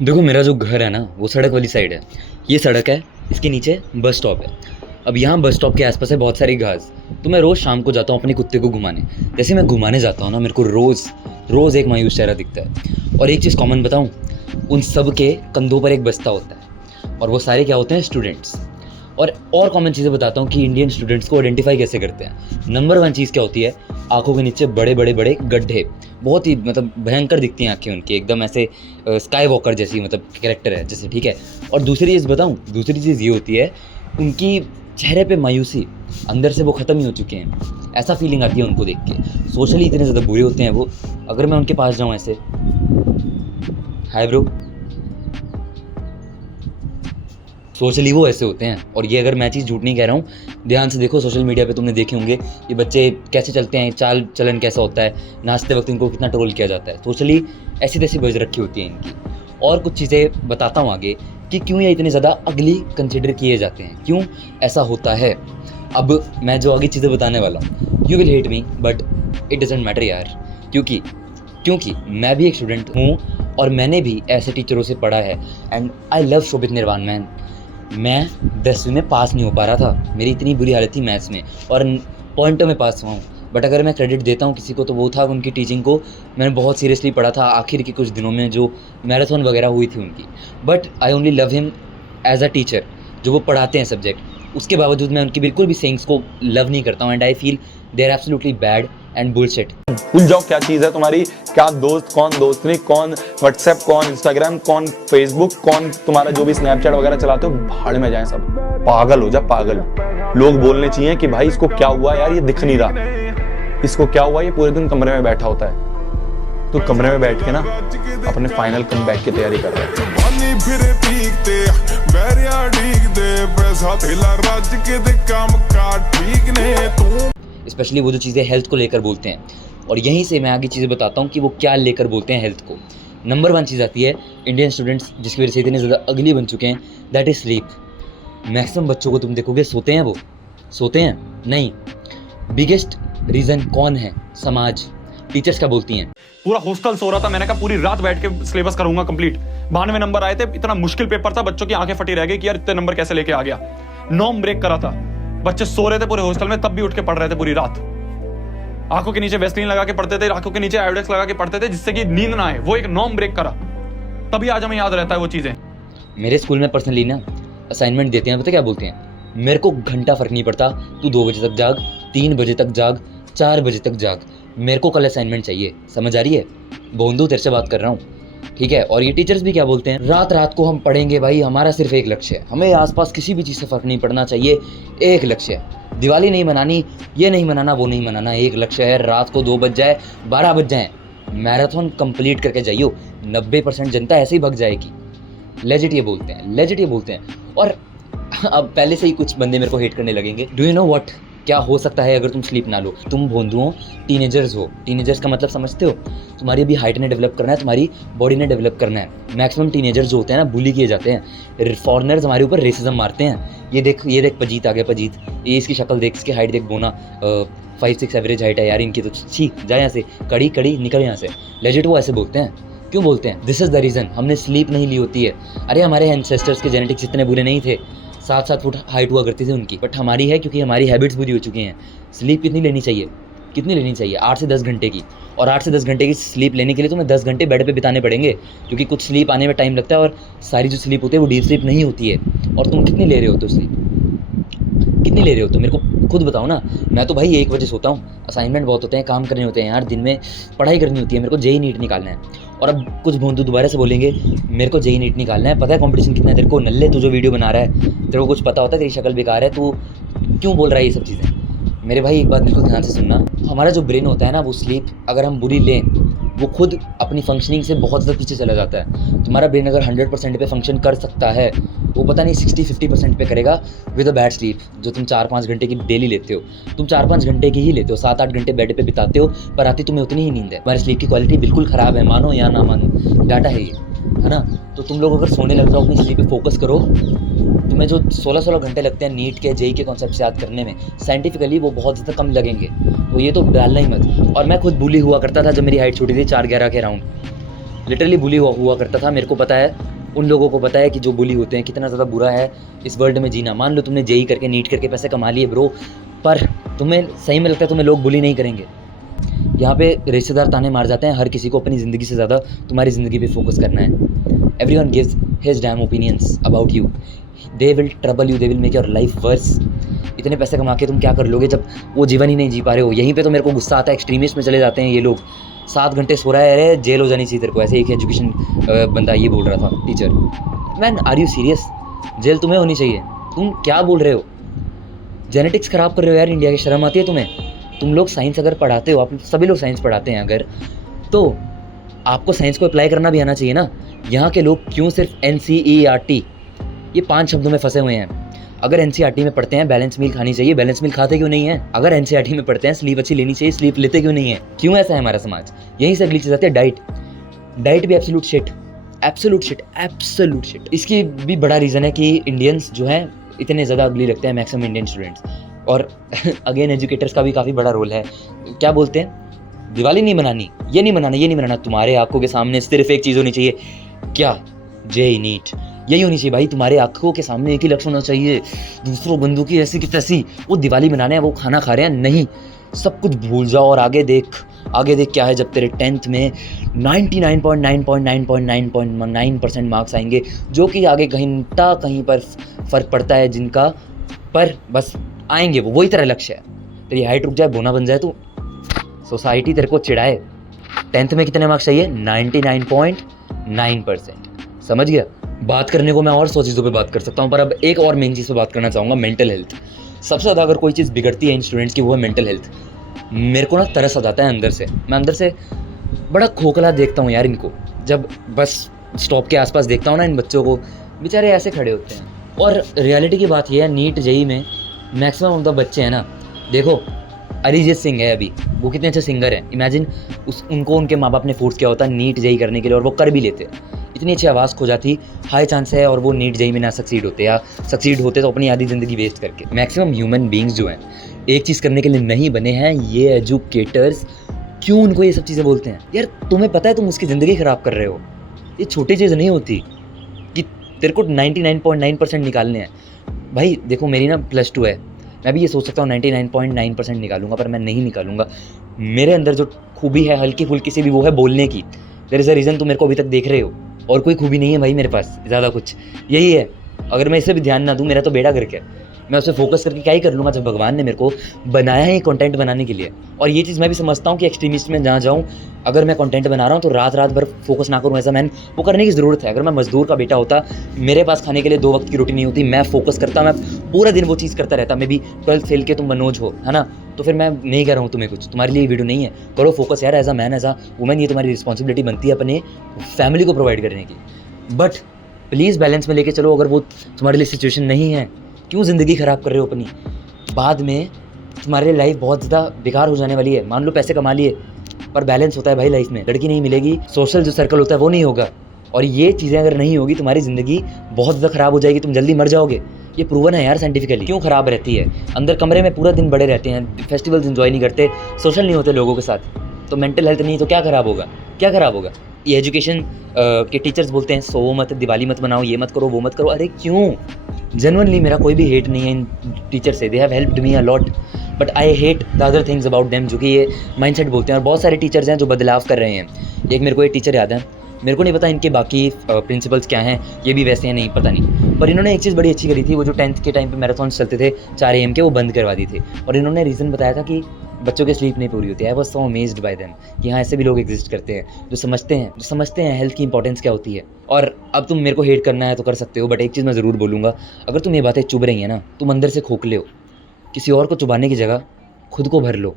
देखो मेरा जो घर है ना वो सड़क वाली साइड है। ये सड़क है, इसके नीचे बस स्टॉप है। अब यहाँ बस स्टॉप के आसपास है बहुत सारी घास। तो मैं रोज़ शाम को जाता हूँ अपने कुत्ते को घुमाने। जैसे मैं घुमाने जाता हूँ ना, मेरे को रोज़ एक मायूस चेहरा दिखता है। और एक चीज़ कॉमन बताऊँ, उन सब के कंधों पर एक बस्ता होता है और वो सारे क्या होते हैं, स्टूडेंट्स। और कॉमन चीज़ें बताता हूँ कि इंडियन स्टूडेंट्स को आइडेंटिफाई कैसे करते हैं। नंबर 1 चीज़ क्या होती है, आंखों के नीचे बड़े बड़े गड्ढे। बहुत ही मतलब भयंकर दिखती हैं आंखें उनकी, एकदम ऐसे स्काई वॉकर जैसी मतलब कैरेक्टर है जैसे, ठीक है। और दूसरी चीज़ बताऊँ, दूसरी चीज़ ये होती है उनकी चेहरे पे मायूसी, अंदर से वो ख़त्म ही हो चुके हैं, ऐसा फीलिंग आती है उनको देख के। सोशली इतने ज़्यादा बुरे होते हैं वो। अगर मैं उनके पास जाऊँ ऐसे, हाय ब्रो, सोशली वो ऐसे होते हैं। और ये अगर मैं चीज़ झूठ नहीं कह रहा हूँ, ध्यान से देखो, सोशल मीडिया पे तुमने देखे होंगे ये बच्चे कैसे चलते हैं, चाल चलन कैसा होता है, नाचते वक्त इनको कितना ट्रोल किया जाता है। सोशली ऐसी तैसी बज रखी होती है इनकी। और कुछ चीज़ें बताता हूँ आगे कि क्यों ये इतने ज़्यादा अगली कंसिडर किए जाते हैं, क्यों ऐसा होता है। अब मैं जो आगे चीज़ें बताने वाला हूँ, you will hate me but it doesn't matter यार, क्योंकि मैं भी एक स्टूडेंट हूँ और मैंने भी ऐसे टीचरों से पढ़ा है। एंड आई लव शोभित निर्वाण मैन। मैं 10वीं में पास नहीं हो पा रहा था, मेरी इतनी बुरी हालत थी मैथ्स में, और पॉइंटों में पास हुआ हूँ। बट अगर मैं क्रेडिट देता हूँ किसी को तो वो था उनकी टीचिंग को। मैंने बहुत सीरियसली पढ़ा था आखिर के कुछ दिनों में जो मैराथन वगैरह हुई थी उनकी। But I only love him as a teacher, जो वो पढ़ाते हैं सब्जेक्ट। उसके बावजूद मैं उनकी बिल्कुल भी सेइंग्स को लव नहीं करता हूँ। And I feel they are absolutely bad and bullshit. भूल जाओ क्या चीज है तुम्हारी, क्या दोस्त कौन, दोस्त नहीं, कौन व्हाट्सएप, कौन इंस्टाग्राम, कौन फेसबुक, कौन तुम्हारा जो भी स्नैपचैट वगैरह चलाते हो, भाड़ में जाए सब। पागल हो जा पागल। लोग बोलने चाहिए कि भाई इसको क्या हुआ यार, ये दिख नहीं रहा, इसको क्या हुआ, ये पूरे दिन कमरे में बैठा होता है। तो कमरे में बैठ के ना अपने फाइनल कमबैक की तैयारी कर रहा है। स्पेशली वो जो चीज़ें हेल्थ को लेकर बोलते हैं, और यहीं से मैं आगे चीज़ें बताता हूँ कि वो क्या लेकर बोलते हैं हेल्थ को। नंबर 1 चीज़ आती है इंडियन स्टूडेंट्स, जिसकी वजह से इतने ज़्यादा अगली बन चुके हैं, दैट इज़ स्लीप। मैक्सिमम बच्चों को तुम देखोगे सोते हैं, वो सोते हैं नहीं। बिगेस्ट रीज़न कौन है, समाज, टीचर्स क्या बोलती हैं। पूरा हॉस्टल सो रहा था, मैंने कहा पूरी रात बैठ के सिलेबस करूंगा कंप्लीट। 92 नंबर आए थे, इतना मुश्किल पेपर था, बच्चों की आंखें फटी रह गई कि यार इतने नंबर कैसे लेके आ गया। नॉर्म ब्रेक करा था, बच्चे सो रहे थे पूरे हॉस्टल में, तब भी उठ के पढ़ रहे थे पूरी रात। आंखों के नीचे वेस्लिन लगा के पढ़ते थे, आंखों के नीचे आयोडेक्स लगा के पढ़ते थे, जिससे कि नींद ना आए। वो एक नॉर्म ब्रेक करा, तभी आज हमें याद रहता है वो चीजें। मेरे स्कूल में पर्सनली ना असाइनमेंट देते हैं, पता क्या बोलते हैं, मेरे को घंटा फ़र्क नहीं पड़ता, तू 2 बजे तक जाग, 3 बजे तक जाग, 4 बजे तक जाग, मेरे को कल असाइनमेंट चाहिए। समझ आ रही है बोंदू, तेरे से बात कर रहा हूँ, ठीक है। और ये टीचर्स भी क्या बोलते हैं, रात को हम पढ़ेंगे भाई, हमारा सिर्फ एक लक्ष्य है, हमें आसपास किसी भी चीज़ से फ़र्क नहीं पड़ना चाहिए, एक लक्ष्य है, दिवाली नहीं मनानी, ये नहीं मनाना, वो नहीं मनाना, एक लक्ष्य है, रात को 2 बज जाए, 12 बज जाए, मैराथन कंप्लीट करके जाइयो। 90% जनता ऐसे ही भग जाएगी। लेजिट ये बोलते हैं। और अब पहले से ही कुछ बंदे मेरे को हेट करने लगेंगे। डू यू नो व्हाट, क्या हो सकता है अगर तुम स्लीप ना लो। तुम भोंदू हो, टीनेजर्स हो। टीनेजर्स का मतलब समझते हो, तुम्हारी अभी हाइट ने डेवलप करना है, तुम्हारी बॉडी ने डेवलप करना है। मैक्सिमम टीनेजर्स जो होते हैं ना, बुली किए जाते हैं, फॉरनर्स हमारे ऊपर रेसिज्म मारते हैं। ये देख पजीत आ गया, पजीत, ये इसकी शक्ल देख, इसकी हाइट देख, बोना 5-6 एवरेज हाइट है यार इनकी, तो छी जा यहाँ से, कड़ी निकल यहाँ से। लेजिट वो ऐसे बोलते हैं। क्यों बोलते हैं? दिस इज़ द रीज़न, हमने स्लीप नहीं ली होती है। अरे हमारे एंसेस्टर्स के जेनेटिक्स इतने बुरे नहीं थे, 7-7 फुट हाइट हुआ करती थी उनकी, बट हमारी है क्योंकि हमारी हैबिट्स बुरी हो चुकी हैं। स्लीप कितनी लेनी चाहिए? 8 से 10 घंटे की। और 8 से 10 घंटे की स्लीप लेने के लिए तुम्हें 10 घंटे बेड पे बिताने पड़ेंगे, क्योंकि कुछ स्लीप आने में टाइम लगता है, और सारी जो स्लीप होती है वो डीप स्लीप नहीं होती है। और तुम कितनी ले रहे हो तो स्लीप, कितनी ले रहे हो तो मेरे को खुद बताओ ना। मैं तो भाई 1 बजे सोता हूँ, असाइनमेंट बहुत होते हैं, काम करने होते हैं यार, दिन में पढ़ाई करनी होती है, मेरे को जेई नीट निकालना है। और अब कुछ भोंदू दोबारा से बोलेंगे मेरे को जेई नीट निकालना है, पता है कंपटीशन कितना है तेरे को, नल्ले तू जो वीडियो बना रहा है, तेरे को कुछ पता होता है, तेरी शक्ल बेकार है, तू क्यों बोल रहा है ये सब चीज़ें। मेरे भाई एक बात बिल्कुल ध्यान से सुनना, हमारा जो ब्रेन होता है ना, वो स्लीप अगर हम बुरी लें, वो खुद अपनी फंक्शनिंग से बहुत ज़्यादा पीछे चला जाता है। तुम्हारा ब्रेन अगर 100% पे फंक्शन कर सकता है, वो पता नहीं 60-50% पे करेगा विद अ बैड स्लीप, जो तुम 4-5 घंटे की डेली लेते हो। तुम 4-5 घंटे की ही लेते हो, 7-8 घंटे बेड पे बिताते हो, पर आती तुम्हें उतनी ही नींद है। तुम्हारी स्लीप की क्वालिटी बिल्कुल ख़राब है, मानो या ना मानो, डाटा है ये, है ना। तो तुम लोग अगर सोने लग जाओ, अपनी स्लीप पे फोकस करो। तुम्हें जो 16-16 घंटे लगते हैं नीट के, जेई के कॉन्सेप्ट याद करने में, साइंटिफिकली वो बहुत ज़्यादा कम लगेंगे, तो ये तो डालना ही मत। और मैं खुद बुली हुआ करता था जब मेरी हाइट छोटी थी, 4'11" के अराउंड, लिटरली बुली हुआ करता था। मेरे को पता है उन लोगों को पता है कि जो बुली होते हैं कितना ज़्यादा बुरा है इस वर्ल्ड में जीना। मान लो तुमने जेई करके नीट करके पैसे कमा लिए ब्रो, पर तुम्हें सही में लगता है तुम्हें लोग बुली नहीं करेंगे। यहाँ पे रिश्तेदार ताने मार जाते हैं, हर किसी को अपनी ज़िंदगी से ज़्यादा तुम्हारी ज़िंदगी पे फोकस करना है। Everyone gives his damn opinions about you, they will trouble you, they will make your life worse. इतने पैसे कमा के तुम क्या कर लोगे जब वो जीवन ही नहीं जी पा रहे हो। यहीं पे तो मेरे को गुस्सा आता है, एक्सट्रीमिस्ट में चले जाते हैं ये लोग। 7 घंटे सो रहा है, अरे जेल हो जानी चाहिए तेरे को। ऐसे एक एजुकेशन बंदा ये बोल रहा था, teacher. Man are you serious? Jail तुम्हें होनी चाहिए? तुम क्या बोल रहे हो? जेनेटिक्स ख़राब कर रहे हो यार इंडिया की, शर्म आती है तुम्हें? तुम लोग साइंस अगर पढ़ाते हो, आप सभी लोग साइंस पढ़ाते हैं अगर, तो आपको साइंस को अप्लाई करना भी आना चाहिए ना। यहाँ के लोग क्यों सिर्फ NCERT ये 5 शब्दों में फंसे हुए हैं? अगर NCERT में पढ़ते हैं बैलेंस मील खानी चाहिए, बैलेंस मील खाते क्यों नहीं है? अगर NCERT में पढ़ते हैं स्लीप अच्छी लेनी चाहिए, स्लीप लेते क्यों नहीं है? क्यों ऐसा है हमारा समाज? यहीं से अगली चीज़ आती है डाइट। डाइट भी absolute shit, absolute shit, absolute shit. इसकी भी बड़ा रीज़न है कि इंडियंस जो हैं इतने ज़्यादा अगली लगते हैं, मैक्सिमम इंडियन स्टूडेंट्स। और अगेन एजुकेटर्स का भी काफ़ी बड़ा रोल है। क्या बोलते हैं? दिवाली नहीं मनानी, ये नहीं मनाना, ये नहीं मनाना। तुम्हारे आंखों के सामने सिर्फ एक चीज़ होनी चाहिए, क्या? जेई नीट, यही होनी चाहिए भाई। तुम्हारे आंखों के सामने एक ही लक्ष्य होना चाहिए, दूसरों बंदों की ऐसी की तैसी। वो दिवाली मनाने हैं, वो खाना खा रहे हैं, नहीं, सब कुछ भूल जाओ और आगे देख। आगे देख क्या है जब तेरे 10th में 99.999.9% मार्क्स आएंगे, जो कि आगे कहीं पर फ़र्क पड़ता है जिनका, पर बस आएंगे वो, वही तेरा लक्ष्य है। तेरी हाइट रुक जाए, बोना बन जाए, तो सोसाइटी तेरे को चिढ़ाए। 10th में कितने मार्क्स चाहिए? 99.9%। समझ गया? बात करने को मैं और 100 चीज़ों पे बात कर सकता हूँ, पर अब एक और मेन चीज़ पे बात करना चाहूँगा, मेंटल हेल्थ। सबसे ज़्यादा अगर कोई चीज़ बिगड़ती है इन स्टूडेंट्स की, वो है मेंटल हेल्थ। मेरे को ना तरस आ जाता है अंदर से, मैं अंदर से बड़ा खोखला देखता हूँ यार इनको। जब बस स्टॉप के आसपास देखता हूँ ना इन बच्चों को, बेचारे ऐसे खड़े होते हैं। और रियलिटी की बात ये है, नीट जेई में मैक्सिमम ऑफ द बच्चे हैं ना, देखो अरिजीत सिंह है अभी, वो कितने अच्छे सिंगर हैं। इमेजिन उनको उनके माँ बाप ने फोर्स किया होता नीट जेई करने के लिए, और वो कर भी लेते। इतनी अच्छी आवाज़ खो जाती, हाई चांस है और वो नीट जेई में ना सक्सीड होते, या सक्सीड होते तो अपनी आधी ज़िंदगी वेस्ट करके। मैक्सिमम ह्यूमन बींग्स जो हैं एक चीज़ करने के लिए नहीं बने हैं, ये एजुकेटर्स क्यों उनको ये सब चीज़ें बोलते हैं? यार तुम्हें पता है तुम उसकी ज़िंदगी ख़राब कर रहे हो। ये छोटी चीज़ नहीं होती कि तेरे को 99.9% निकालने हैं। भाई देखो मेरी ना +2 है, मैं भी ये सोच सकता हूँ 99.9% निकालूंगा, पर मैं नहीं निकालूंगा। मेरे अंदर जो खूबी है हल्की फुल्की सी भी, वो है बोलने की। देयर इज़ अ रीज़न तुम मेरे को अभी तक देख रहे हो, और कोई खूबी नहीं है भाई मेरे पास ज़्यादा कुछ, यही है। अगर मैं इसे भी ध्यान ना दूँ, मेरा तो बेड़ा गर्क है। मैं उस पर फोकस करके क्या ही कर लूँगा, जब भगवान ने मेरे को बनाया है कंटेंट बनाने के लिए। और ये चीज़ मैं भी समझता हूँ कि एक्सट्रीमिस्ट में जहाँ जाऊँ, अगर मैं कंटेंट बना रहा हूँ तो रात भर फोकस ना करूँ, ऐसा मैंने वो करने की ज़रूरत है। अगर मैं मजदूर का बेटा होता, मेरे पास खाने के लिए 2 वक्त की रोटी नहीं होती, मैं फोकस करता, मैं पूरा दिन वो चीज़ करता रहता। मैं भी 12th फेल के तुम मनोज हो, है ना, तो फिर मैं नहीं कह रहा हूँ तुम्हें कुछ, तुम्हारे लिए ये वीडियो नहीं है। करो फोकस यार, as a man, as a woman, ये तुम्हारी रिस्पॉन्सिबिलिटी बनती है अपने फैमिली को प्रोवाइड करने की। बट प्लीज़ बैलेंस में लेके चलो। अगर वो तुम्हारे लिए सिचुएशन नहीं है, क्यों ज़िंदगी ख़राब कर रहे हो अपनी? बाद में तुम्हारे लिए लाइफ बहुत ज़्यादा बेकार हो जाने वाली है। मान लो पैसे कमा लिए, पर बैलेंस होता है भाई लाइफ में, लड़की नहीं मिलेगी, सोशल जो सर्कल होता है वो नहीं होगा, और ये चीज़ें अगर नहीं होगी तुम्हारी ज़िंदगी बहुत ज़्यादा ख़राब हो जाएगी, तुम जल्दी मर जाओगे। ये प्रूवन है यार साइंटिफिकली। क्यों ख़राब रहती है? अंदर कमरे में पूरा दिन बड़े रहते हैं, फेस्टिवल्स इन्जॉय नहीं करते, सोशल नहीं होते लोगों के साथ, तो मेंटल हेल्थ नहीं तो क्या ख़राब होगा? क्या ख़राब होगा? ये एजुकेशन के टीचर्स बोलते हैं सो मत, दिवाली मत मनाओ, ये मत करो, वो मत करो। अरे क्यों? जेन्युइनली मेरा कोई भी हेट नहीं है इन टीचर से, they have helped me a lot, but I hate the other things about them, जो कि ये माइंडसेट बोलते हैं। और बहुत सारे टीचर्स हैं जो बदलाव कर रहे हैं। एक मेरे को एक टीचर याद है, मेरे को नहीं पता इनके बाकी प्रिंसिपल्स क्या हैं, ये भी वैसे हैं नहीं, पता नहीं, पर इन्होंने एक चीज़ बड़ी अच्छी करी थी। वो जो 10th के टाइम पे मैराथॉन्स चलते थे 4 AM के, वो बंद करवा दी थी। और इन्होंने रीज़न बताया था कि बच्चों की स्लीप नहीं पूरी होती है। I was so amazed bye them कि हाँ ऐसे भी लोग एग्जिस्ट करते हैं जो समझते हैं हेल्थ की इंपॉर्टेंस क्या होती है। और अब तुम मेरे को हेट करना है तो कर सकते हो, बट एक चीज़ मैं ज़रूर बोलूँगा, अगर तुम ये बातें चुभ रही हैं ना, तुम अंदर से खोखले हो, किसी और को चुबाने की जगह खुद को भर लो।